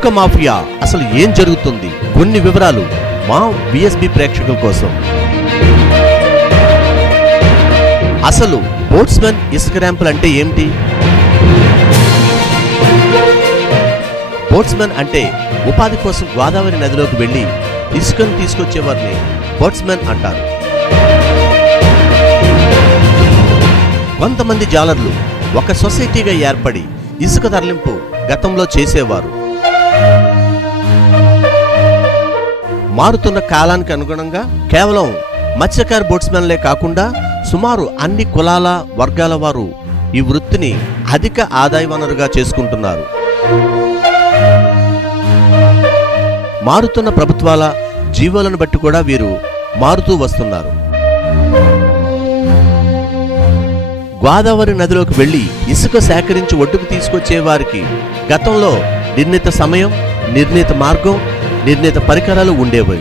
ఇసుక మాఫియా అసలు ఏం జరుగుతుంది? కొన్ని వివరాలు మా బిఎస్బి ప్రేక్షకుల కోసం. అసలు బోట్స్మెన్ ఇసుక ర్యాంపులు అంటే ఏమిటి? బోట్స్మెన్ అంటే ఉపాధి కోసం గోదావరి నదిలోకి వెళ్ళి ఇసుకను తీసుకొచ్చేవారిని బోట్స్మెన్ అంటారు. కొంతమంది జాలర్లు ఒక సొసైటీగా ఏర్పడి ఇసుక తరలింపు గతంలో చేసేవారు. మారుతున్న కాలానికి అనుగుణంగా కేవలం మత్స్యకార బోట్స్మెన్లే కాకుండా సుమారు అన్ని కులాల వర్గాల వారు ఈ వృత్తిని అధిక ఆదాయ వనరుగా చేసుకుంటున్నారు. మారుతున్న ప్రభుత్వాల జీవోలను బట్టి కూడా వీరు మారుతూ వస్తున్నారు. గోదావరి నదిలోకి వెళ్ళి ఇసుక సేకరించి ఒడ్డుకు తీసుకొచ్చే వారికి గతంలో నిర్ణీత సమయం నిర్ణీత మార్గం నిర్ణీత పరికరాలు ఉండేవి.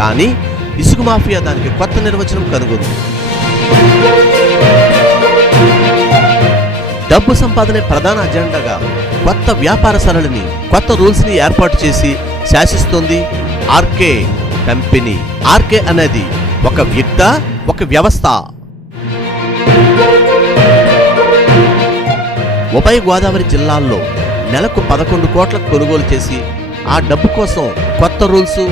కానీ ఇసుక మాఫియా దానికి కొత్త నిర్వచనం కనుగొంది. డబ్బు సంపాదనే ప్రధాన అజెండాగా కొత్త వ్యాపార సరళిని కొత్త రూల్స్ని ఏర్పాటు చేసి శాసిస్తోంది ఆర్కే కంపెనీ. ఆర్కే అనేది ఒక వ్యక్త ఒక వ్యవస్థ. ఉభయ గోదావరి జిల్లాల్లో నెలకు పదకొండు కోట్లకు కొనుగోలు చేసి ఆ డబ్బు కోసం కొత్త రూల్స్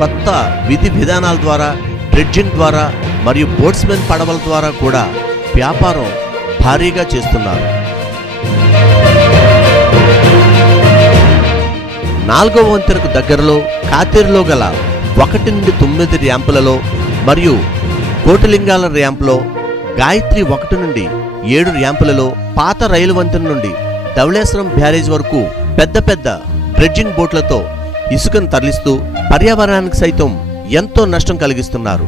కొత్త విధి విధానాల ద్వారా డ్రెడ్జింగ్ ద్వారా మరియు బోట్స్మెన్ పడవల ద్వారా కూడా వ్యాపారం భారీగా చేస్తున్నారు. నాలుగవ వంతెనకు దగ్గరలో కాతేరులో గల ఒకటి నుండి తొమ్మిది ర్యాంపులలో మరియు కోటిలింగాల ర్యాంపులో గాయత్రి ఒకటి నుండి ఏడు ర్యాంపులలో పాత రైలు వంతెన నుండి ధవళేశ్వరం బ్యారేజ్ వరకు పెద్ద పెద్ద డ్రెడ్జింగ్ బోట్లతో ఇసుకను తరలిస్తూ పర్యావరణానికి సైతం ఎంతో నష్టం కలిగిస్తున్నారు.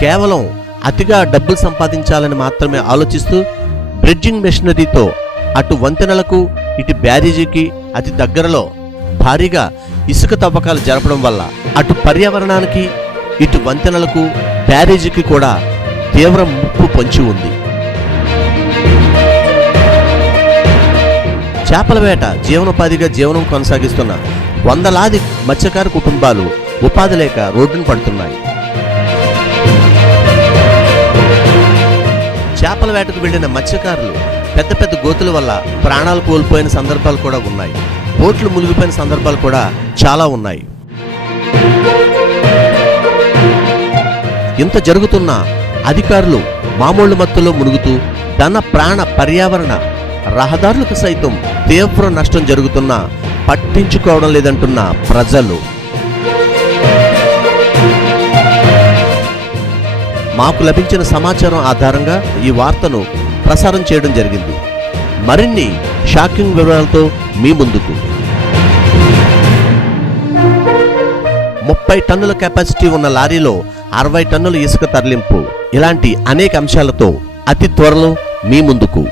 కేవలం అతిగా డబ్బులు సంపాదించాలని మాత్రమే ఆలోచిస్తూ బ్రిడ్జింగ్ మెషినరీతో అటు వంతెనలకు ఇటు బ్యారేజీకి అతి దగ్గరలో భారీగా ఇసుక తవ్వకాలు జరపడం వల్ల అటు పర్యావరణానికి ఇటు వంతెనలకు బ్యారేజీకి కూడా తీవ్ర ముప్పు పొంచి ఉంది. చేపల వేట జీవనోపాధిగా జీవనం కొనసాగిస్తున్న వందలాది మత్స్యకార కుటుంబాలు ఉపాధి లేక రోడ్డును పడుతున్నాయి. చేపల వేటకు వెళ్ళిన మత్స్యకారులు పెద్ద పెద్ద గోతుల వల్ల ప్రాణాలు కోల్పోయిన సందర్భాలు కూడా ఉన్నాయి. బోట్లు మునిగిపోయిన సందర్భాలు కూడా చాలా ఉన్నాయి. ఇంత జరుగుతున్నా అధికారులు మామూలు మత్తులో మునుగుతూ ధన ప్రాణ పర్యావరణ రహదారులకు సైతం తీవ్ర నష్టం జరుగుతున్నా పట్టించుకోవడం లేదంటున్న ప్రజలు. మాకు లభించిన సమాచారం ఆధారంగా ఈ వార్తను ప్రసారం చేయడం జరిగింది. మరిన్ని షాకింగ్ వివరాలతో మీ ముందుకు. ముప్పై టన్నుల కెపాసిటీ ఉన్న లారీలో అరవై టన్నుల ఇసుక తరలింపు. ఇలాంటి అనేక అంశాలతో అతి త్వరలో మీ ముందుకు.